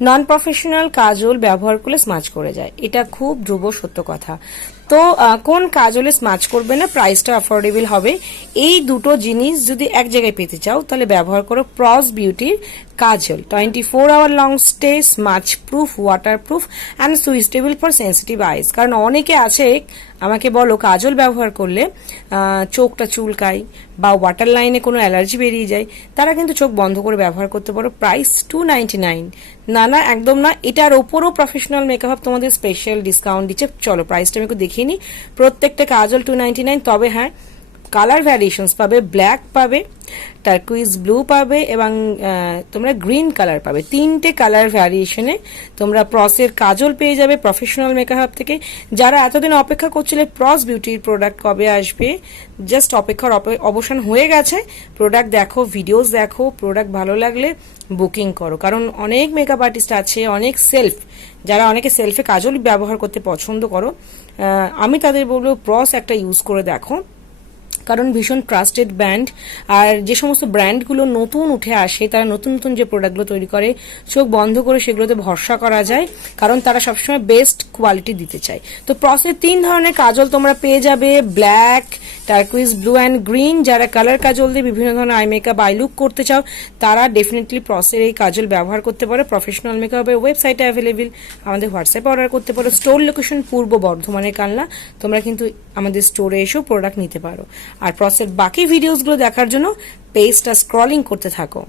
Non professional কাজল ব্যবহার করলে smudge করে যায়, এটা খুব ধ্রুব সত্য কথা। তো কোন কাজলে স্মাচ করবে না, প্রাইসটা অ্যাফোর্ডেবল হবে, এই দুটো জিনিস যদি এক জায়গায় পেতে চাও তাহলে ব্যবহার করো প্রস বিউটির কাজল। 24 hour long stay, smudge proof, water proof and suitable for sensitive eyes. কারণ অনেকে আছে আমাকে বলো কাজল ব্যবহার করলে চোখটা চুলকায় বা ওয়াটার লাইনে কোনো অ্যালার্জি বেরিয়ে যায়, তারা কিন্তু চোখ বন্ধ করে ব্যবহার করতে পারো। প্রাইস 299। না না একদম না, এটার ওপরও প্রফেশনাল মেকআপ তোমাদের স্পেশাল ডিসকাউন্ট দিচ্ছে। চলো প্রাইসটা আমি একটু দেখিয়ে নিই। প্রত্যেকটা কাজল 299, তবে হ্যাঁ কালার ভ্যারিয়েশনস পাবে, ব্ল্যাক পাবে, টার্কুইজ ব্লু পাবে এবং তোমরা গ্রিন কালার পাবে। তিনটে কালার ভ্যারিয়েশনে তোমরা প্রসের কাজল পেয়ে যাবে প্রফেশনাল মেকআপ থেকে। যারা এতদিন অপেক্ষা করছিলে প্রস বিউটির প্রোডাক্ট কবে আসবে, জাস্ট অপেক্ষার অবসান হয়ে গেছে। প্রোডাক্ট দেখো, ভিডিওস দেখো, প্রোডাক্ট ভালো লাগলে বুকিং করো। কারণ অনেক মেকআপ আর্টিস্ট আছে, অনেক যারা অনেকে সেলফে কাজল ব্যবহার করতে পছন্দ করো, আমি তাদের বলবো প্রস একটা ইউজ করে দেখো। কারণ ভীষণ ট্রাস্টেড ব্র্যান্ড, আর যে সমস্ত ব্র্যান্ডগুলো নতুন উঠে আসে তারা নতুন নতুন যে প্রোডাক্টগুলো তৈরি করে চোখ বন্ধ করে সেগুলোতে ভরসা করা যায়, কারণ তারা সবসময় বেস্ট কোয়ালিটি দিতে চায়। তো প্রসের 3 ধরনের কাজল তোমরা পেয়ে যাবে, black, turquoise blue and green. যারা কালার কাজল দিয়ে বিভিন্ন ধরনের আই মেকআপ, আই লুক করতে চাও তারা ডেফিনেটলি প্রসের এই কাজল ব্যবহার করতে পারো। প্রফেশনাল মেকআপের ওয়েবসাইটে অ্যাভেলেবেল, আমাদের হোয়াটসঅ্যাপে অর্ডার করতে পারো। স্টোর লোকেশন পূর্ব বর্ধমানের কালনা, তোমরা কিন্তু আমাদের স্টোরে এসেও প্রোডাক্ট নিতে পারো। আর প্রসের বাকি ভিডিওসগুলো দেখার জন্য পেজটা স্ক্রলিং করতে থাকো।